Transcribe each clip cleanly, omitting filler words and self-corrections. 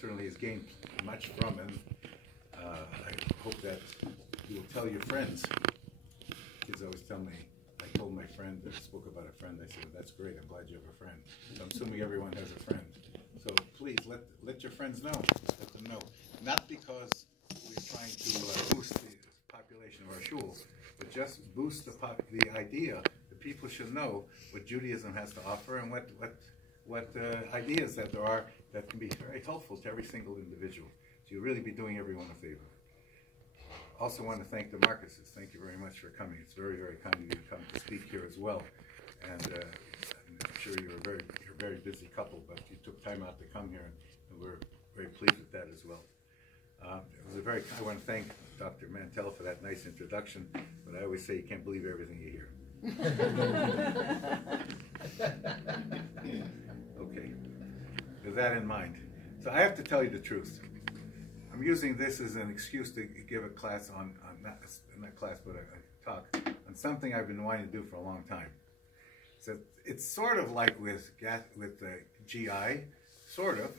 certainly has gained much from, and I hope that you will tell your friends. Kids always tell me, I told my friend, I spoke about a friend, I said, well, that's great, I'm glad you have a friend. So I'm assuming everyone has a friend. So please, let your friends know, let them know. Not because we're trying to boost the population of our shul, but just boost the idea that people should know what Judaism has to offer and what ideas that there are that can be very helpful to every single individual. So you'll really be doing everyone a favor. Also want to thank the Marcuses. Thank you very much for coming. It's very, very kind of you to come to speak here as well. And I'm sure you're a very busy couple, but you took time out to come here, and we're very pleased with that as well. I want to thank Dr. Mantell for that nice introduction, but I always say you can't believe everything you hear. Okay, with that in mind. So I have to tell you the truth. I'm using this as an excuse to give a class on not a class, but a talk on something I've been wanting to do for a long time. So it's sort of like with GI, sort of.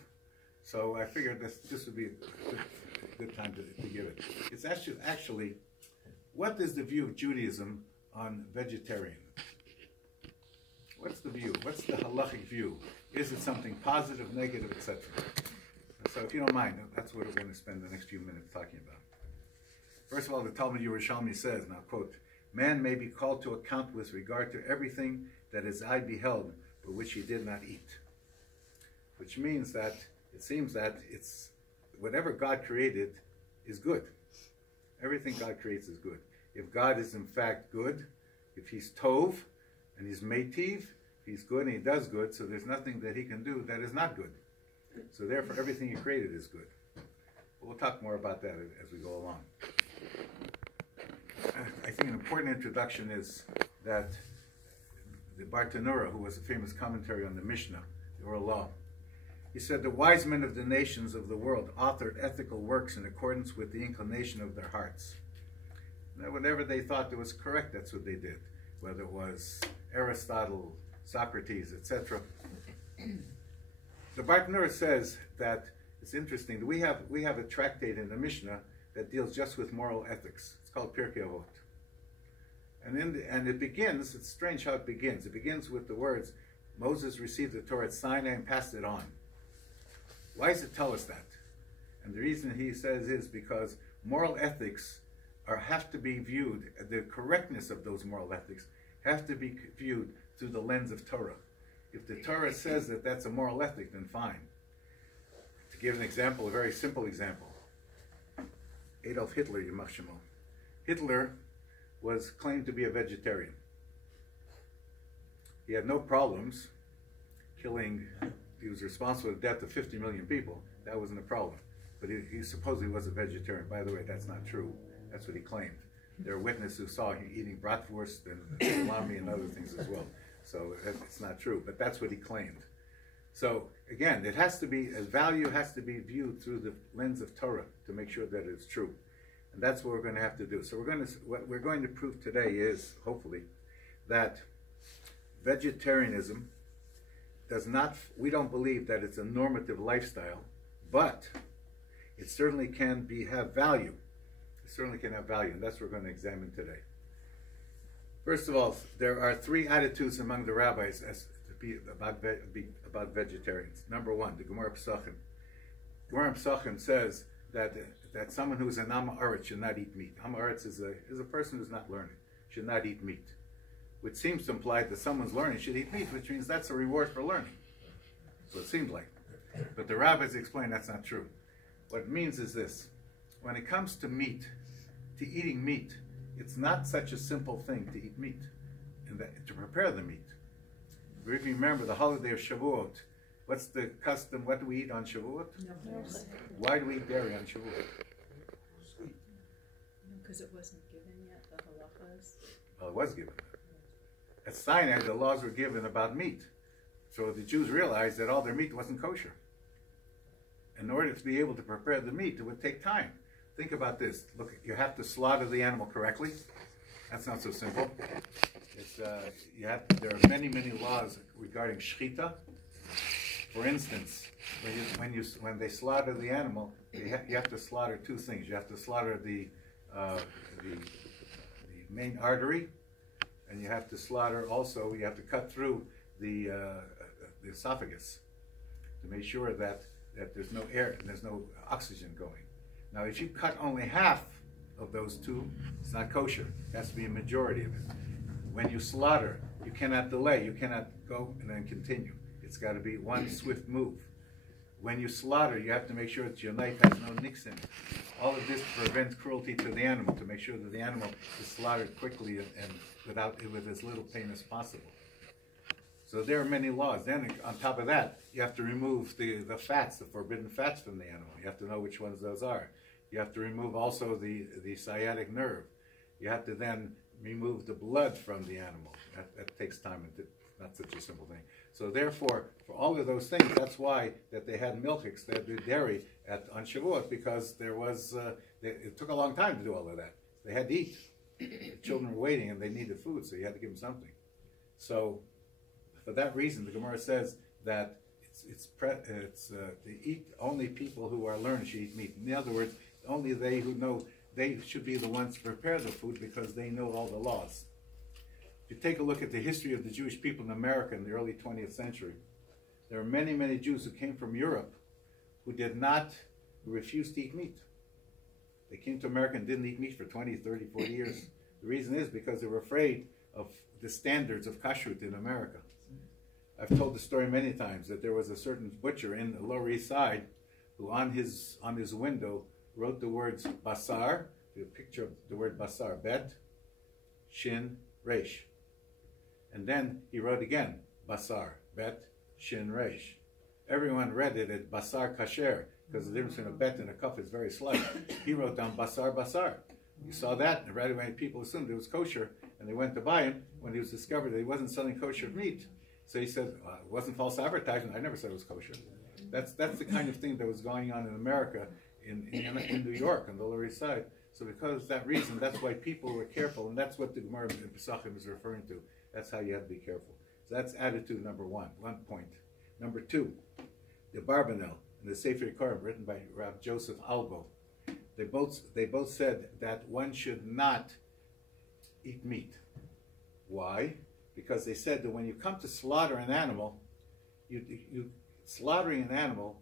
So I figured this would be a good time to give it. It's actually, what is the view of Judaism on vegetarian? What's the view? What's the halachic view? Is it something positive, negative, etc.? So if you don't mind, that's what we're going to spend the next few minutes talking about. First of all, the Talmud Yerushalmi says, and I'll quote, "Man may be called to account with regard to everything that his eye beheld, but which he did not eat." Which means that it seems that it's whatever God created is good. Everything God creates is good. If God is in fact good, if he's Tov and he's Meitiv, he's good and he does good, so there's nothing that he can do that is not good. So therefore, everything he created is good. But we'll talk more about that as we go along. I think an important introduction is that the Bartanura, who was a famous commentary on the Mishnah, the Oral Law, he said, "The wise men of the nations of the world authored ethical works in accordance with the inclination of their hearts." Now, whatever they thought that was correct, that's what they did. Whether it was Aristotle, Socrates, etc. The Bartanura says that it's interesting that we have a tractate in the Mishnah that deals just with moral ethics. It's called Pirkei Avot. And it begins, it's strange how it begins. It begins with the words, Moses received the Torah at Sinai and passed it on. Why does it tell us that? And the reason he says is because moral ethics have to be viewed, the correctness of those moral ethics have to be viewed through the lens of Torah. If the Torah says that that's a moral ethic, then fine. To give an example, a very simple example. Adolf Hitler, Yamach Shemo. Hitler was claimed to be a vegetarian. He had no problems killing, he was responsible for the death of 50 million people. That wasn't a problem. But he supposedly was a vegetarian. By the way, that's not true. That's what he claimed. There are witnesses who saw him eating bratwurst and salami and other things as well. So it's not true, but that's what he claimed. So again, it has to be, a value has to be viewed through the lens of Torah to make sure that it's true. And that's what we're going to have to do. So what we're going to prove today is, hopefully, that vegetarianism does not, we don't believe that it's a normative lifestyle, but it certainly can have value. It certainly can have value, and that's what we're going to examine today. First of all, there are three attitudes among the rabbis about vegetarians. Number one, the Gemara Pesachim. Gemara Pesachim says that someone who is an Am Haaretz should not eat meat. Am Haaretz is a person who's not learning, should not eat meat. Which seems to imply that someone's learning should eat meat, which means that's a reward for learning. So it seems like. But the rabbis explain that's not true. What it means is this. When it comes to meat, to eating meat, it's not such a simple thing to eat meat, and to prepare the meat. If you remember the holiday of Shavuot, what's the custom? What do we eat on Shavuot? No. Why do we eat dairy on Shavuot? Because it wasn't given yet, the halachas. Well, it was given. At Sinai, the laws were given about meat. So the Jews realized that all their meat wasn't kosher. In order to be able to prepare the meat, it would take time. Think about this. Look, you have to slaughter the animal correctly. That's not so simple. There are many, many laws regarding shchita. For instance, when they slaughter the animal, you have to slaughter two things. You have to slaughter the main artery, and you have to slaughter also. You have to cut through the esophagus to make sure that there's no air, there's no oxygen going. Now, if you cut only half of those two, it's not kosher. It has to be a majority of it. When you slaughter, you cannot delay. You cannot go and then continue. It's got to be one swift move. When you slaughter, you have to make sure that your knife has no nicks in it. All of this prevents cruelty to the animal, to make sure that the animal is slaughtered quickly and with as little pain as possible. So there are many laws. Then on top of that, you have to remove the fats, the forbidden fats from the animal. You have to know which ones those are. You have to remove also the sciatic nerve. You have to then remove the blood from the animal. That takes time. It's not such a simple thing. So therefore, for all of those things, that's why that they had milchiks, they had the dairy on Shavuot, because there was it took a long time to do all of that. They had to eat. The children were waiting and they needed food, so you had to give them something. So for that reason, the Gemara says that they eat only people who are learned should eat meat. In other words, only they who know, they should be the ones to prepare the food because they know all the laws. If you take a look at the history of the Jewish people in America in the early 20th century, there are many, many Jews who came from Europe who refused to eat meat. They came to America and didn't eat meat for 20, 30, 40 years. The reason is because they were afraid of the standards of kashrut in America. I've told the story many times that there was a certain butcher in the Lower East Side who on his window wrote the words basar, the picture of the word basar, bet, shin, resh. And then he wrote again, basar, bet, shin, resh. Everyone read it as basar kasher, because the difference between a bet and a cup is very slight. He wrote down basar, basar. You saw that, and right away people assumed it was kosher, and they went to buy him when he was discovered that he wasn't selling kosher meat. So he said, it wasn't false advertising, I never said it was kosher. That's the kind of thing that was going on in America, in New York, on the Lower East Side. So because of that reason, that's why people were careful, and that's what the Gemara in Pesachim is referring to. That's how you have to be careful. So that's attitude number one point. Number two, the Barbanel in the Sefer Yikarim, written by Rabbi Joseph Albo, they both said that one should not eat meat. Why? Because they said that when you come to slaughter an animal, slaughtering an animal,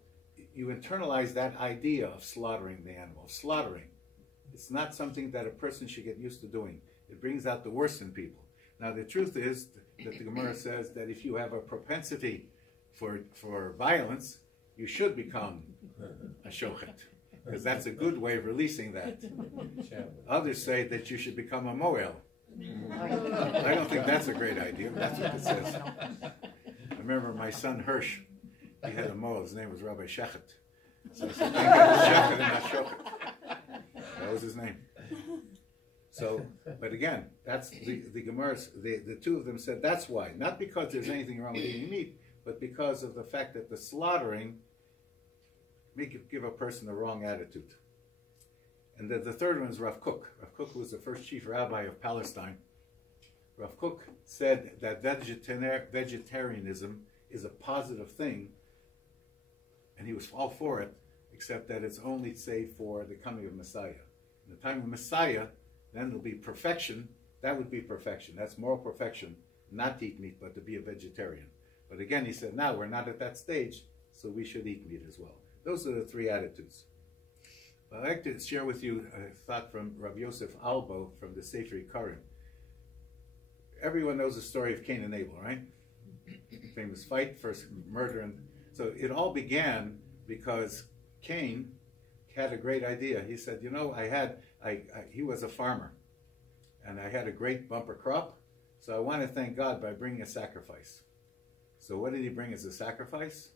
you internalize that idea of slaughtering the animal. Slaughtering. It's not something that a person should get used to doing. It brings out the worst in people. Now the truth is that the Gemara says that if you have a propensity for violence, you should become a shochet, because that's a good way of releasing that. Others say that you should become a moel. I don't think that's a great idea, but that's what it says. I remember my son Hirsch, he had a moel, his name was Rabbi Shechet. So I said, thank God, Shechet and not Shochet. That was his name. So, but again, that's the Gemara's, the two of them said that's why. Not because there's anything wrong with eating meat, but because of the fact that the slaughtering give a person the wrong attitude. And the third one is Rav Kook. Rav Kook was the first chief rabbi of Palestine. Rav Kook said that vegetarianism is a positive thing, and he was all for it, except that it's only safe for the coming of Messiah. In the time of Messiah, then there'll be perfection. That would be perfection. That's moral perfection, not to eat meat, but to be a vegetarian. But again, he said, now we're not at that stage, so we should eat meat as well. Those are the three attitudes. I'd like to share with you a thought from Rabbi Yosef Albo from the Sefer Yikarim. Everyone knows the story of Cain and Abel, right? Famous fight, first murder. And so it all began because Cain had a great idea. He said, you know, he was a farmer, and I had a great bumper crop, so I want to thank God by bringing a sacrifice. So what did he bring as a sacrifice?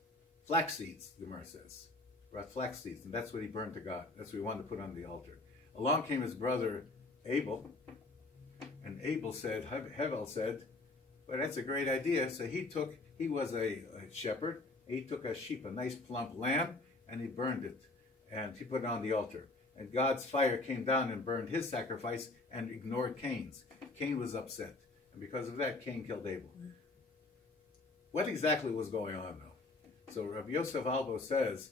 Flax seeds, the Gemara says. Brought flax seeds, and that's what he burned to God. That's what he wanted to put on the altar. Along came his brother Abel, and Abel said, Hevel said, well, that's a great idea. So he was a shepherd. He took a sheep, a nice plump lamb, and he burned it, and he put it on the altar. And God's fire came down and burned his sacrifice and ignored Cain's. Cain was upset, and because of that, Cain killed Abel. What exactly was going on, though? So Rabbi Yosef Albo says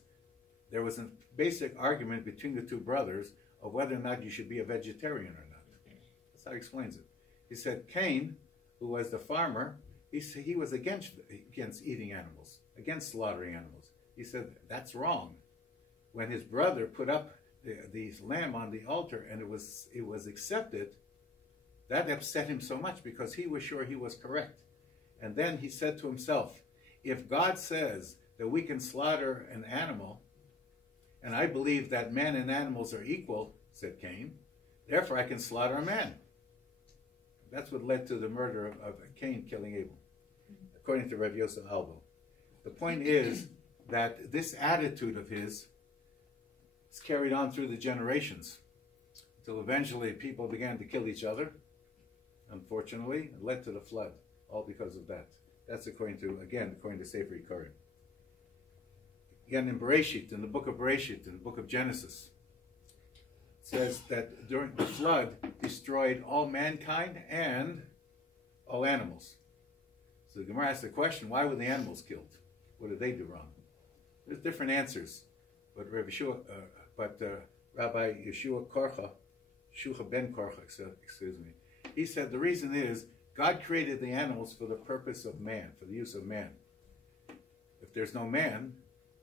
there was a basic argument between the two brothers of whether or not you should be a vegetarian or not. That's how he explains it. He said Cain, who was the farmer, he was against eating animals, against slaughtering animals. He said that's wrong. When his brother put up the lamb on the altar and it was accepted, that upset him so much because he was sure he was correct. And then he said to himself, if God says that we can slaughter an animal, and I believe that man and animals are equal, said Cain, therefore I can slaughter a man. That's what led to the murder of Cain killing Abel, according to Rabbi Yosef Albo. The point is that this attitude of his is carried on through the generations until eventually people began to kill each other. Unfortunately, it led to the flood, all because of that. That's according to Sefer Yikarim. Again, in Bereshit, in the book of Bereshit, in the book of Genesis, it says that during the flood destroyed all mankind and all animals. So the Gemara asks the question, why were the animals killed? What did they do wrong? There's different answers, but Rabbi Yeshua Korcha, Shucha ben Korcha, excuse me, he said the reason is God created the animals for the purpose of man, for the use of man. If there's no man,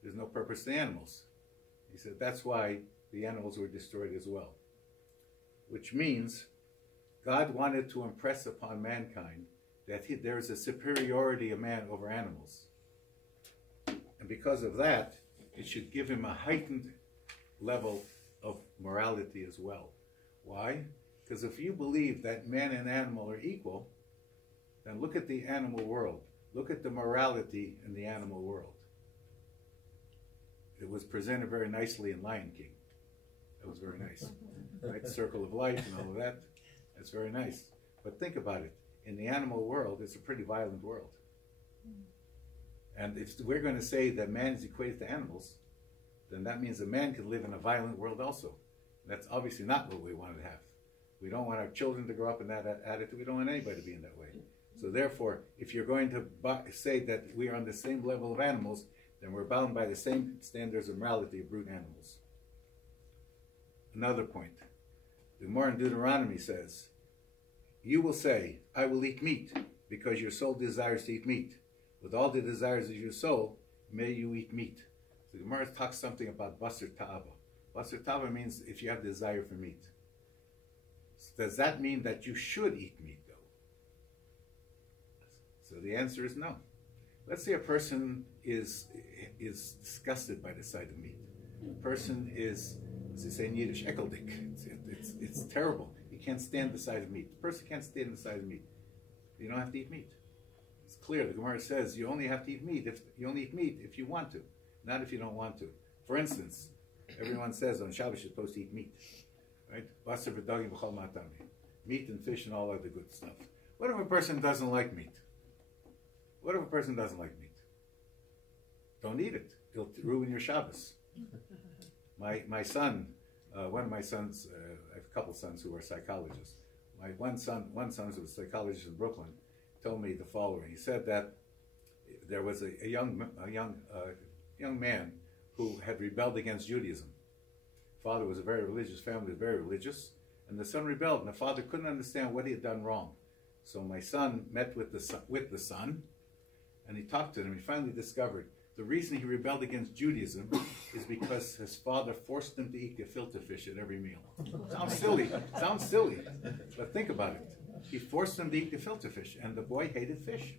there's no purpose to animals. He said that's why the animals were destroyed as well. Which means God wanted to impress upon mankind that there's a superiority of man over animals. And because of that, it should give him a heightened level of morality as well. Why? Because if you believe that man and animal are equal, then look at the animal world. Look at the morality in the animal world. It was presented very nicely in Lion King. That was very nice. Right? Circle of life and all of that. That's very nice. But think about it. In the animal world, it's a pretty violent world. And if we're going to say that man is equated to animals, then that means a man can live in a violent world also. That's obviously not what we want to have. We don't want our children to grow up in that attitude. We don't want anybody to be in that way. So therefore, if you're going to say that we are on the same level of animals, then we're bound by the same standards of morality of brute animals. Another point. The Gemara in Deuteronomy says, you will say, I will eat meat, because your soul desires to eat meat. With all the desires of your soul, may you eat meat. The Gemara talks something about basar ta'ava. Basar ta'ava means if you have desire for meat. Does that mean that you should eat meat, though? So the answer is no. Let's say a person is disgusted by the sight of meat. A person is, as they say in Yiddish, ekeldik. It's terrible. You can't stand the sight of meat. The person can't stand the sight of meat. You don't have to eat meat. It's clear. The Gemara says you only have to eat meat if you want to, not if you don't want to. For instance, everyone says on Shabbos you're supposed to eat meat. Right? Meat and fish and all other good stuff. What if a person doesn't like meat? What if a person doesn't like meat? Don't eat it. It'll ruin your Shabbos. My son, one of my sons, I have a couple sons who are psychologists. My one son who was a psychologist in Brooklyn, told me the following. He said that there was a young man who had rebelled against Judaism. Father was a very religious family, was very religious, and the son rebelled, and the father couldn't understand what he had done wrong. So my son met with the son, and he talked to him. He finally discovered the reason he rebelled against Judaism is because his father forced him to eat gefilte fish at every meal. Sounds silly, but think about it. He forced him to eat gefilte fish, and the boy hated fish.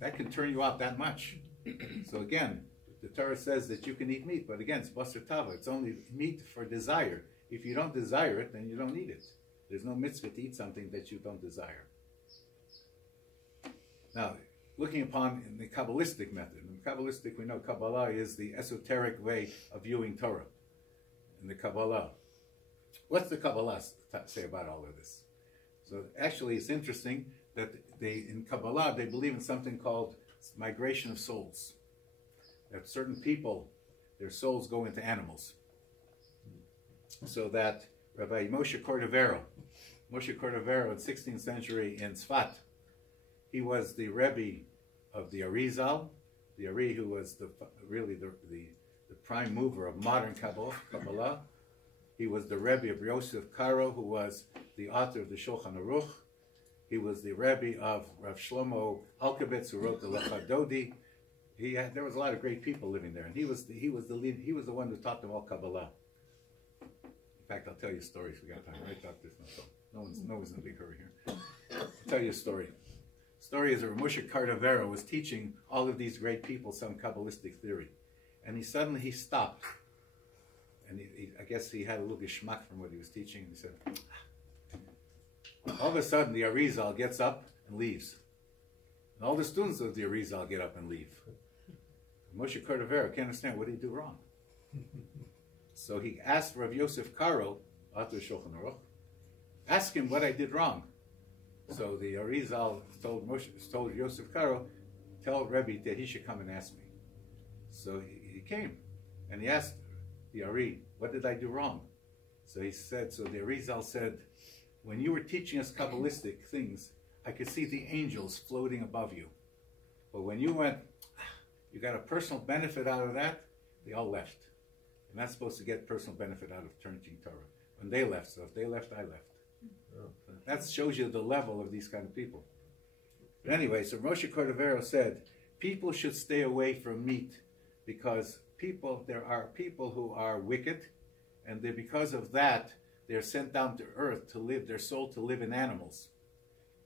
That can turn you out that much. So again, the Torah says that you can eat meat, but again, it's basar tava. It's only meat for desire. If you don't desire it, then you don't eat it. There's no mitzvah to eat something that you don't desire. Now, looking upon in the Kabbalistic method. In Kabbalistic, we know Kabbalah is the esoteric way of viewing Torah. In the Kabbalah. What's the Kabbalah say about all of this? So actually, it's interesting that in Kabbalah, they believe in something called migration of souls. That certain people, their souls go into animals. So that Rabbi Moshe Cordovero in 16th century in Tzfat, he was the Rebbe of the Arizal the Ari who was really the prime mover of modern Kabbalah. He was the Rebbe of Yosef Karo, who was the author of the Shulchan Aruch. He was the Rebbe of Rav Shlomo Alkabetz, who wrote the Lachadodi. There was a lot of great people living there, and he was the lead. He was the one who taught them all Kabbalah. In fact, I'll tell you stories. We got time, right, Doctor? No one's in a big hurry here. I'll tell you a story. The story is that Moshe Cardavero was teaching all of these great people some Kabbalistic theory, and he suddenly stopped, and I guess he had a little geschmack from what he was teaching, and he said, all of a sudden the Arizal gets up and leaves, and all the students of the Arizal get up and leave. Moshe Cordovero can't understand, what did he do wrong? So he asked Rav Yosef Karo, author of Shulchan Aruch, ask him what I did wrong. So the Arizal told Yosef Karo, tell Rebbe that he should come and ask me. So he came, and he asked the Ari, what did I do wrong? So he said, so the Arizal said, when you were teaching us Kabbalistic things, I could see the angels floating above you. But when you went, you got a personal benefit out of that, they all left. You're not supposed to get personal benefit out of teaching Torah. When they left, so if they left, I left. So that shows you the level of these kind of people. But anyway, so Moshe Cordovero said, people should stay away from meat because there are people who are wicked, and because of that, they're sent down to earth to live, their soul to live in animals.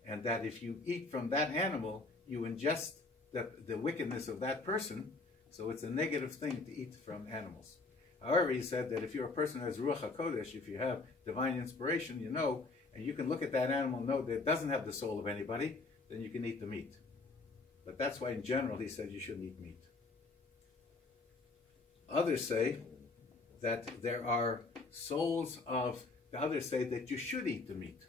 And that if you eat from that animal, you ingest the wickedness of that person, so it's a negative thing to eat from animals. However, he said that if you're a person who has Ruach HaKodesh, if you have divine inspiration, you know, and you can look at that animal and know that it doesn't have the soul of anybody, then you can eat the meat. But that's why in general he said you shouldn't eat meat. Others say that there are souls of, the others say that you should eat the meat,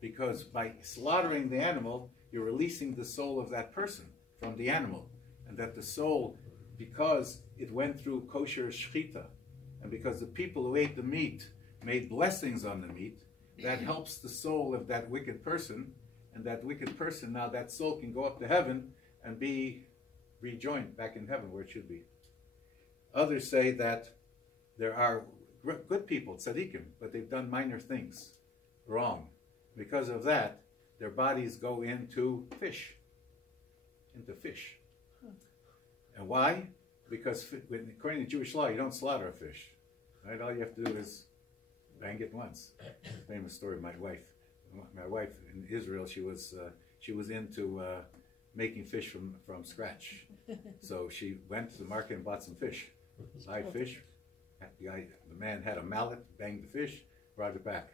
because by slaughtering the animal, you're releasing the soul of that person from the animal, and that the soul, because it went through kosher shchita, and because the people who ate the meat made blessings on the meat, that helps the soul of that wicked person, and that wicked person, now that soul can go up to heaven and be rejoined back in heaven where it should be. Others say that there are good people, tzaddikim, but they've done minor things wrong. Because of that, their bodies go into fish. And why? Because according to Jewish law, you don't slaughter a fish. Right? All you have to do is bang it once. Famous story of my wife. My wife in Israel, she was into making fish from scratch. So she went to the market and bought some fish, live fish. The man had a mallet, banged the fish, brought it back.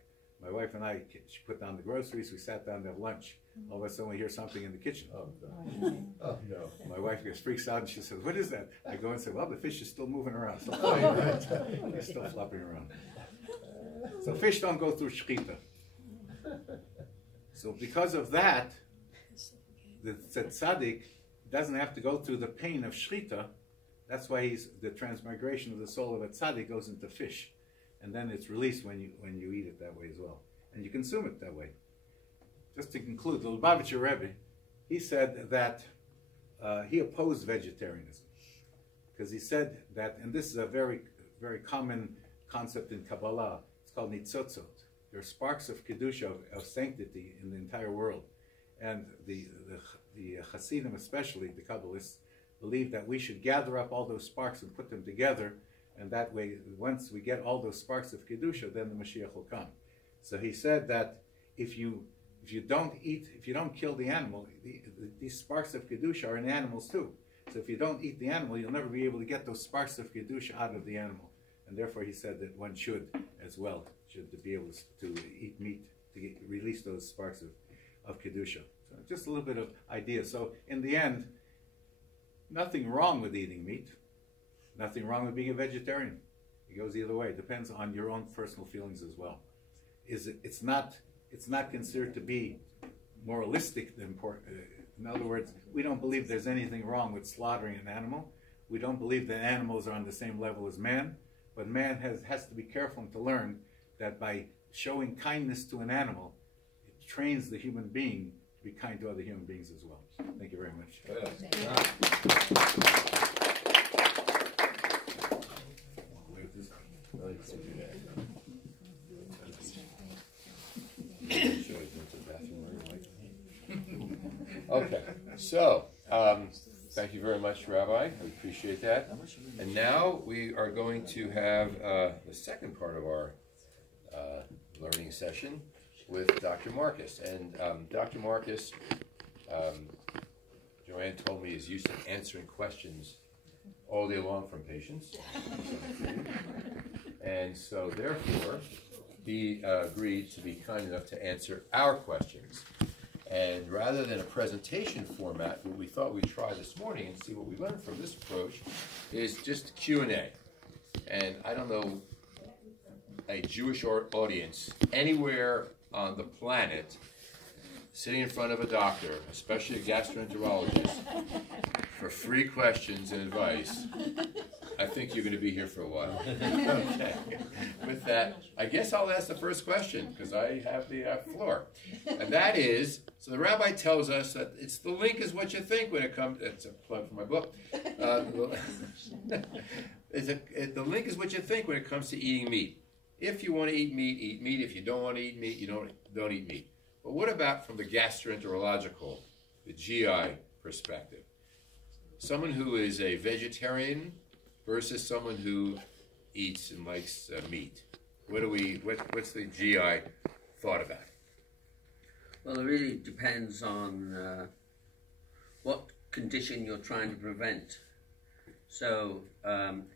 My wife and I, she put down the groceries, we sat down to have lunch. All of a sudden we hear something in the kitchen. Oh, no. Oh, no. My wife gets freaks out and she says, what is that? I go and say, well, the fish is still moving around, still flying around. He's still flopping around. So fish don't go through shchita. So because of that, the tzaddik doesn't have to go through the pain of shchita. That's why the transmigration of the soul of a tzaddik goes into fish. And then it's released when you eat it that way as well. And you consume it that way. Just to conclude, the Lubavitcher Rebbe, he said that he opposed vegetarianism. Because he said that, and this is a very, very common concept in Kabbalah, it's called nitzotzot. There are sparks of kedusha, of sanctity in the entire world. And the Hasidim, especially the Kabbalists, believe that we should gather up all those sparks and put them together, and that way, once we get all those sparks of kedusha, then the Mashiach will come. So he said that if you don't kill the animal, these sparks of kedusha are in animals too. So if you don't eat the animal, you'll never be able to get those sparks of kedusha out of the animal. And therefore, he said that one should as well be able to eat meat to release those sparks of kedusha. So just a little bit of idea. So in the end, nothing wrong with eating meat. Nothing wrong with being a vegetarian. It goes either way. It depends on your own personal feelings as well. It's not considered to be moralistic. In other words, we don't believe there's anything wrong with slaughtering an animal. We don't believe that animals are on the same level as man. But man has to be careful to learn that by showing kindness to an animal, it trains the human being be kind to other human beings as well. Thank you very much. Okay, so thank you very much, Rabbi. I appreciate that. And now we are going to have the second part of our learning session with Dr. Marcus. And Dr. Marcus, Joanne told me, is used to answering questions all day long from patients. And so therefore, he agreed to be kind enough to answer our questions. And rather than a presentation format, what we thought we'd try this morning and see what we learned from this approach is just Q&A. And I don't know a Jewish audience anywhere on the planet sitting in front of a doctor, especially a gastroenterologist, for free questions and advice. I think you're going to be here for a while. Okay. With that, I guess I'll ask the first question because I have the floor. And that is, so the rabbi tells us that it's the link is what you think when it comes, it's a plug for my book. The link is what you think when it comes to eating meat. If you want to eat meat, eat meat. If you don't want to eat meat, you don't eat meat. But what about from the gastroenterological, the GI perspective? Someone who is a vegetarian versus someone who eats and likes meat. What's the GI thought about? Well, it really depends on what condition you're trying to prevent. So,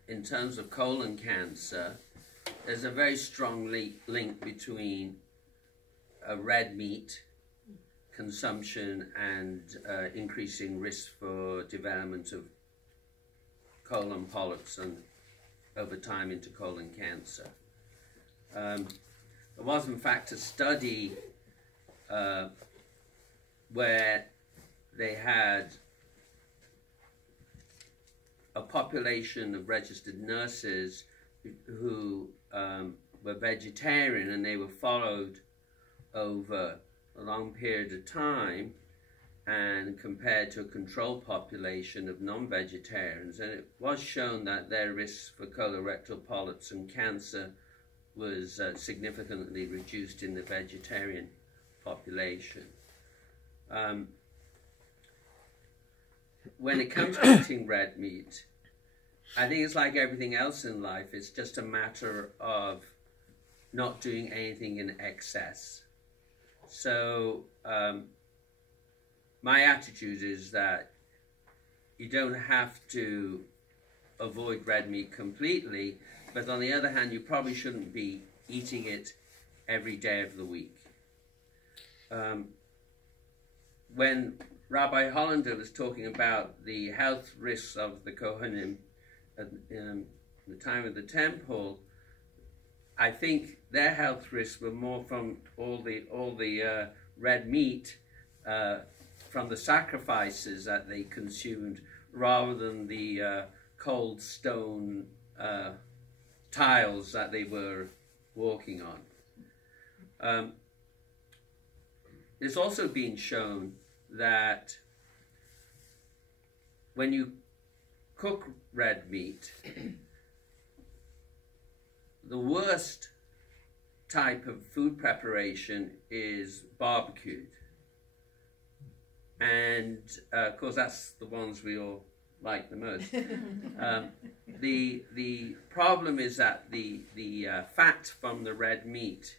in terms of colon cancer, there's a very strong link between red meat consumption and increasing risk for development of colon polyps and over time into colon cancer. There was in fact a study where they had a population of registered nurses who were vegetarian, and they were followed over a long period of time and compared to a control population of non-vegetarians, and it was shown that their risk for colorectal polyps and cancer was significantly reduced in the vegetarian population. When it comes to eating red meat, I think it's like everything else in life. It's just a matter of not doing anything in excess. So my attitude is that you don't have to avoid red meat completely, but on the other hand, you probably shouldn't be eating it every day of the week. When Rabbi Hollander was talking about the health risks of the Kohanim at the time of the temple, I think their health risks were more from all the red meat from the sacrifices that they consumed, rather than the cold stone tiles that they were walking on. It's also been shown that when you cook red meat, the worst type of food preparation is barbecued. And of course that's the ones we all like the most. The problem is that the fat from the red meat,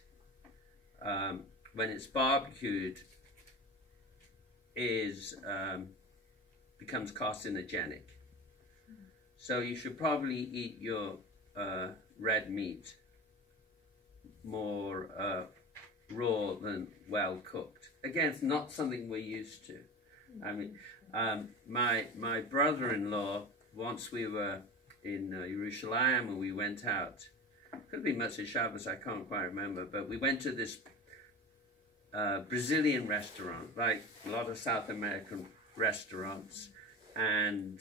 when it's barbecued, becomes carcinogenic. So you should probably eat your red meat more raw than well cooked. Again, it's not something we're used to. I mean, my brother-in-law, once we were in Jerusalem and we went out, could have been Motzei Shabbos, I can't quite remember, but we went to this Brazilian restaurant, like a lot of South American restaurants, and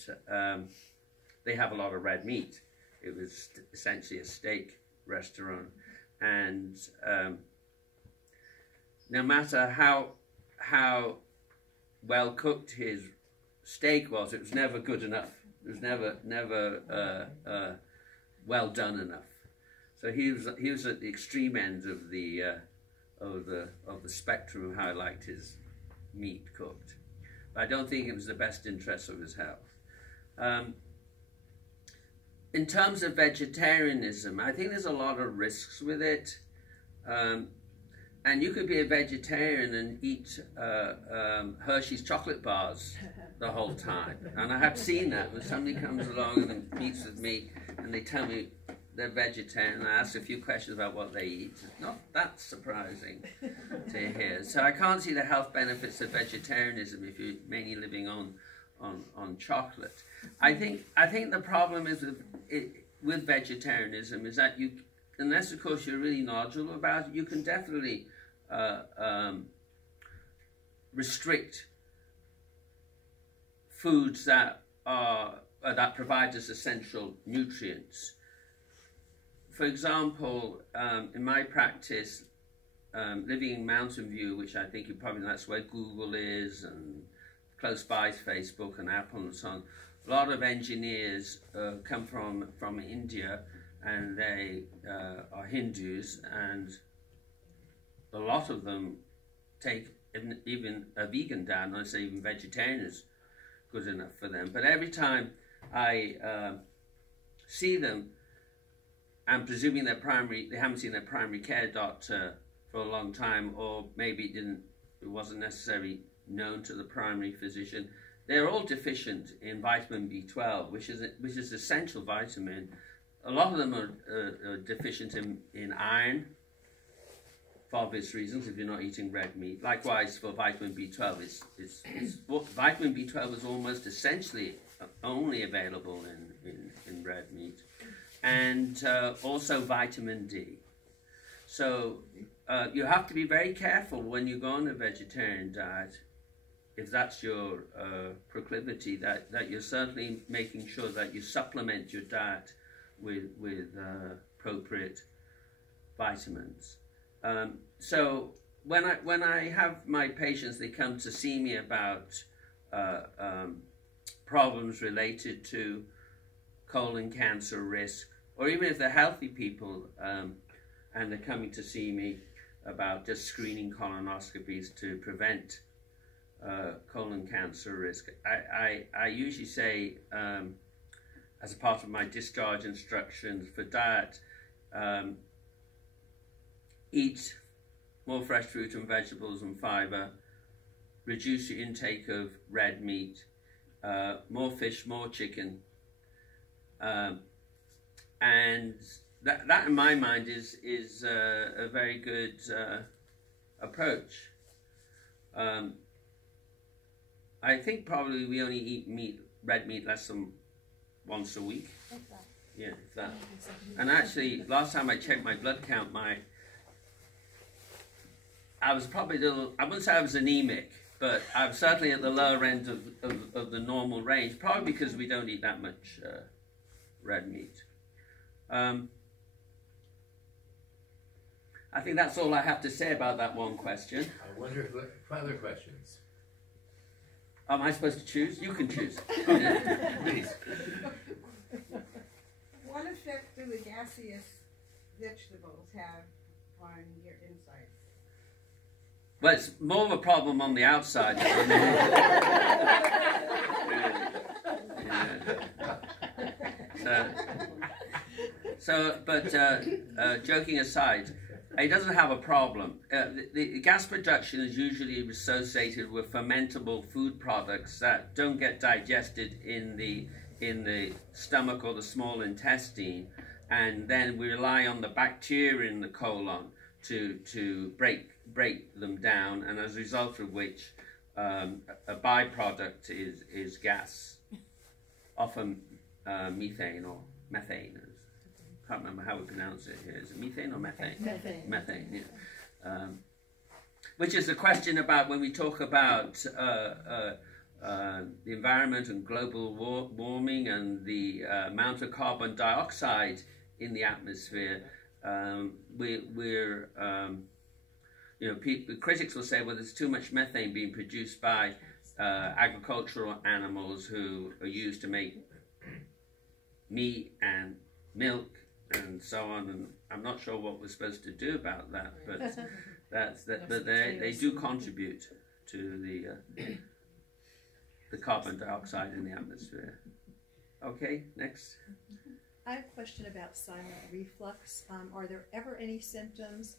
they have a lot of red meat. It was essentially a steak restaurant, and no matter how well cooked his steak was, it was never good enough. It was never well done enough. So he was at the extreme end of the spectrum of how he liked his meat cooked. But I don't think it was the best interest of his health. In terms of vegetarianism, I think there's a lot of risks with it. And you could be a vegetarian and eat Hershey's chocolate bars the whole time. And I have seen that when somebody comes along and meets with me and they tell me they're vegetarian, and I ask a few questions about what they eat. It's not that surprising to hear. So I can't see the health benefits of vegetarianism if you're mainly living on chocolate. I think the problem is with vegetarianism is that you, unless of course you're really knowledgeable about it, you can definitely restrict foods that provide us essential nutrients. For example, in my practice, living in Mountain View, which I think that's where Google is, and close by is Facebook and Apple and so on, a lot of engineers come from India, and they are Hindus, and a lot of them take even a vegan diet, not say even vegetarian is good enough for them. But every time I see them, I'm presuming they haven't seen their primary care doctor for a long time, or maybe it wasn't necessarily known to the primary physician. They're all deficient in vitamin B12, which is essential vitamin. A lot of them are deficient in iron, for obvious reasons, if you're not eating red meat. Likewise, for vitamin B12, vitamin B12 is almost essentially only available in red meat. And also vitamin D. So you have to be very careful when you go on a vegetarian diet, if that's your proclivity, that you're certainly making sure that you supplement your diet with appropriate vitamins. So when I have my patients, they come to see me about problems related to colon cancer risk, or even if they're healthy people and they're coming to see me about just screening colonoscopies to prevent colon cancer risk, I usually say, as a part of my discharge instructions for diet, eat more fresh fruit and vegetables and fiber, reduce your intake of red meat, more fish, more chicken, and that in my mind is a very good approach. I think probably we only eat red meat less than once a week. Yeah, if that. And actually, last time I checked my blood count, I was probably a little, I wouldn't say I was anemic, but I'm certainly at the lower end of the normal range, probably because we don't eat that much red meat. I think that's all I have to say about that one question. I wonder if other questions. Am I supposed to choose? You can choose. Please. What effect do the gaseous vegetables have on your insides? Well, it's more of a problem on the outside. But joking aside, it doesn't have a problem. The gas production is usually associated with fermentable food products that don't get digested in the stomach or the small intestine, and then we rely on the bacteria in the colon to break them down, and as a result of which a byproduct is gas, often methane or methane. I can't remember how we pronounce it here. Is it methane or methane? Methane. Methane, yeah. Which is a question about when we talk about the environment and global warming and the amount of carbon dioxide in the atmosphere. Critics will say, well, there's too much methane being produced by agricultural animals who are used to make meat and milk and so on. And I'm not sure what we're supposed to do about that, but but they do contribute to the carbon dioxide in the atmosphere. Okay, next. I have a question about silent reflux. Are there ever any symptoms?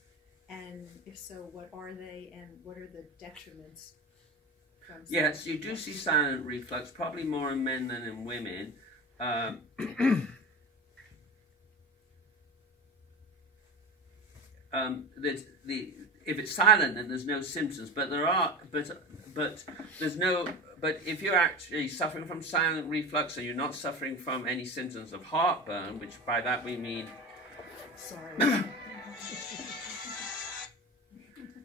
And if so, what are they, and what are the detriments from Yes, you do see silent reflux, probably more in men than in women. If it's silent, then there's no symptoms. But there are, but there's no. But if you're actually suffering from silent reflux, and you're not suffering from any symptoms of heartburn, which by that we mean. Sorry.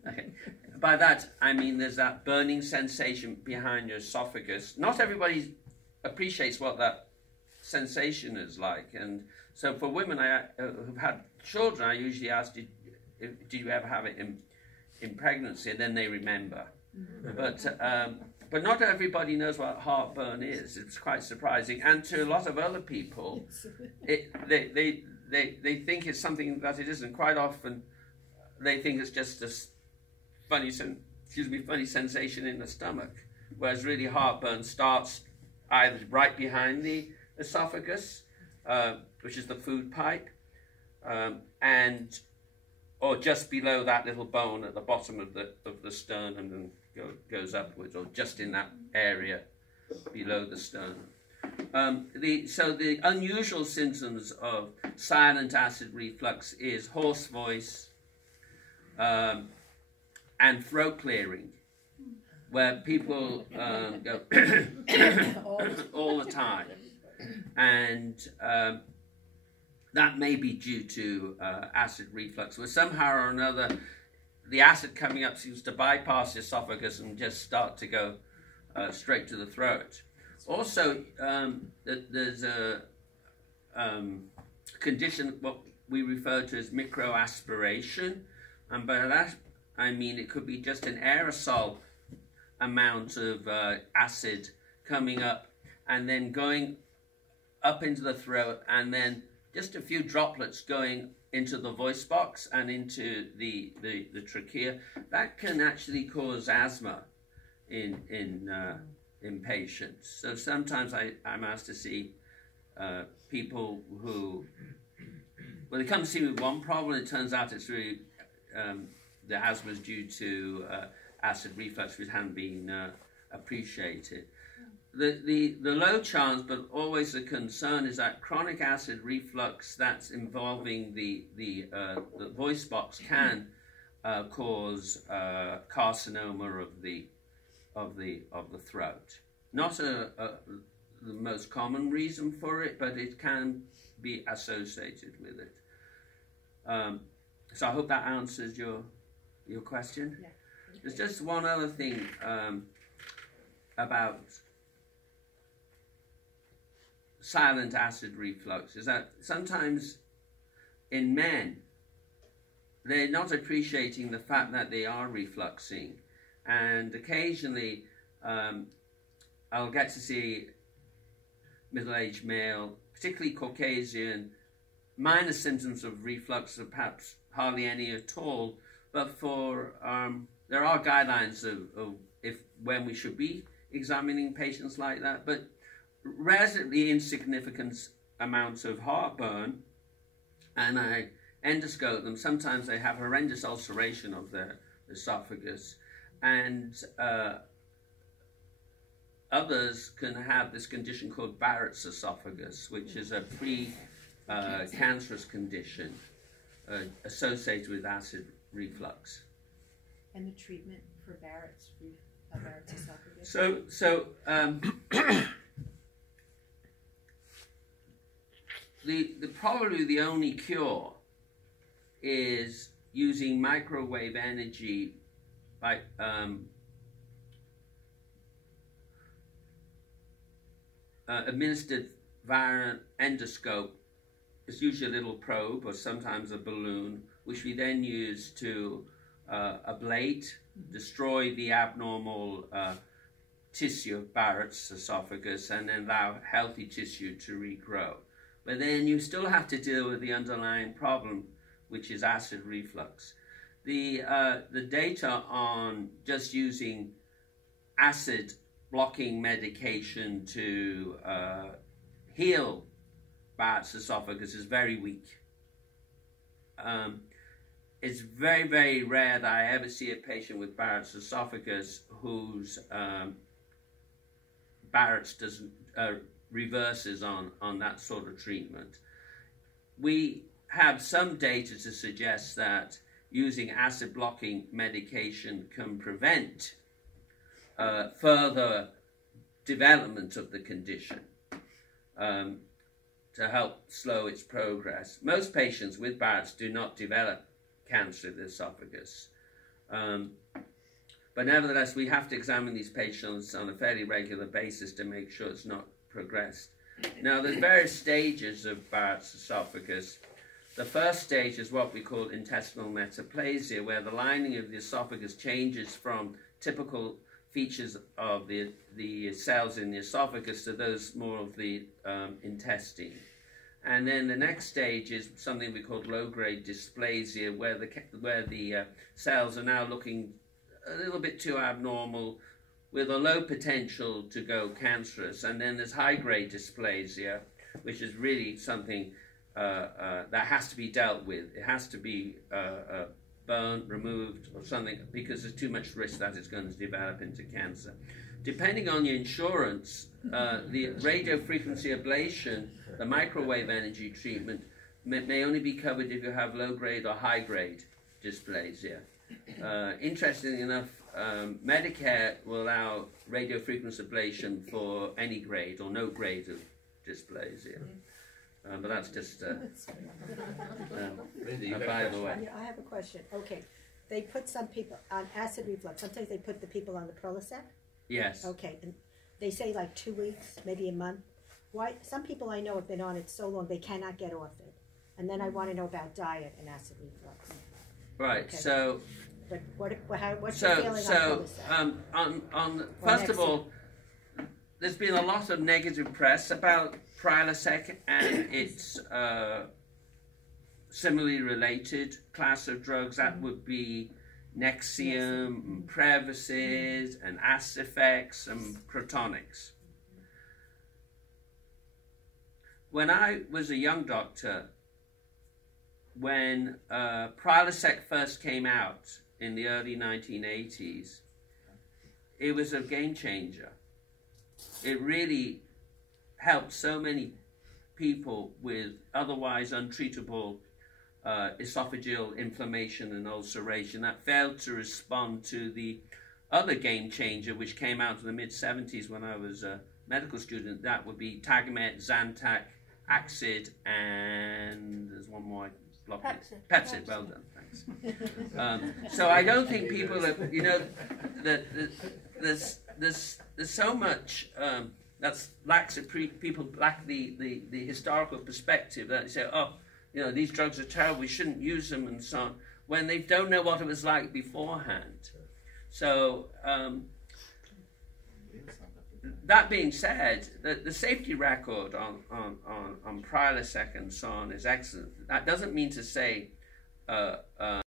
Okay. By that, I mean there's that burning sensation behind your esophagus. Not everybody appreciates what that sensation is like. And so for women who've had children, I usually ask, did you ever have it in pregnancy? And then they remember. Mm-hmm. But not everybody knows what heartburn is. It's quite surprising. And to a lot of other people, they think it's something that it isn't. Quite often, they think it's just a funny sensation in the stomach, whereas really heartburn starts either right behind the esophagus, which is the food pipe, or just below that little bone at the bottom of the sternum and goes upwards, or just in that area below the sternum. So the unusual symptoms of silent acid reflux is hoarse voice, and throat clearing, where people go all the time. And that may be due to acid reflux, where somehow or another the acid coming up seems to bypass the esophagus and just start to go straight to the throat. Also, there's a condition, what we refer to as microaspiration, and by that I mean it could be just an aerosol amount of acid coming up and then going up into the throat, and then just a few droplets going into the voice box and into the trachea. That can actually cause asthma in patients. So sometimes I'm asked to see people who, well, they come to see me with one problem, it turns out it's really the asthma is due to acid reflux, which hadn't been appreciated. The low chance, but always a concern, is that chronic acid reflux that's involving the voice box can cause carcinoma of the throat. Not the most common reason for it, but it can be associated with it. So I hope that answers your question. Yeah. There's just one other thing about silent acid reflux, is that sometimes in men they're not appreciating the fact that they are refluxing, and occasionally I'll get to see middle-aged male, particularly Caucasian, minor symptoms of reflux, or perhaps hardly any at all, but for there are guidelines of when we should be examining patients like that, but relatively insignificant amounts of heartburn, and I endoscope them. Sometimes they have horrendous ulceration of their esophagus, and others can have this condition called Barrett's esophagus, which is a pre-cancerous condition associated with acid reflux. And the treatment for Barrett's esophagus? So probably the only cure is using microwave energy by administered via an endoscope. It's usually a little probe or sometimes a balloon, which we then use to ablate, destroy the abnormal tissue of Barrett's esophagus and then allow healthy tissue to regrow. But then you still have to deal with the underlying problem, which is acid reflux. The data on just using acid blocking medication to heal Barrett's esophagus is very weak. It's very, very rare that I ever see a patient with Barrett's esophagus whose Barrett's doesn't reverses on that sort of treatment. We have some data to suggest that using acid blocking medication can prevent further development of the condition to help slow its progress. Most patients with Barrett's do not develop cancer of the esophagus. But nevertheless, we have to examine these patients on a fairly regular basis to make sure it's not progressed. Now, there's various stages of Barrett's esophagus. The first stage is what we call intestinal metaplasia, where the lining of the esophagus changes from typical features of the cells in the esophagus to those more of the intestine. And then the next stage is something we call low-grade dysplasia, where the cells are now looking a little bit too abnormal, with a low potential to go cancerous. And then there's high-grade dysplasia, which is really something that has to be dealt with. It has to be burned, removed, or something, because there's too much risk that it's going to develop into cancer. Depending on your insurance, the radiofrequency ablation, the microwave energy treatment, may only be covered if you have low-grade or high-grade dysplasia. Interestingly enough, Medicare will allow radiofrequency ablation for any grade or no grade of dysplasia. But that's just by the way. I have a question. Okay, they put some people on acid reflux. Sometimes they put the people on the Prilosec. Yes. Okay, and they say like 2 weeks, maybe a month. Why? Some people I know have been on it so long they cannot get off it. And then I want to know about diet and acid reflux. Right. Okay. So. But what's your feeling on Prilosec? First of all, there's been a lot of negative press about Prilosec and its similarly related class of drugs. That would be Nexium, and Prevacid, and Acifex, and Protonics. When I was a young doctor, when Prilosec first came out in the early 1980s, it was a game changer. It really helped so many people with otherwise untreatable esophageal inflammation and ulceration that failed to respond to the other game changer, which came out in the mid-70s when I was a medical student. That would be Tagamet, Zantac, Axid, and there's one more. Pepsid. Well done, thanks. So I don't think people are, there's so much that lacks people lack the historical perspective that they say, oh, these drugs are terrible, we shouldn't use them and so on, when they don't know what it was like beforehand. So that being said, the safety record on Prilosec and so on is excellent. That doesn't mean to say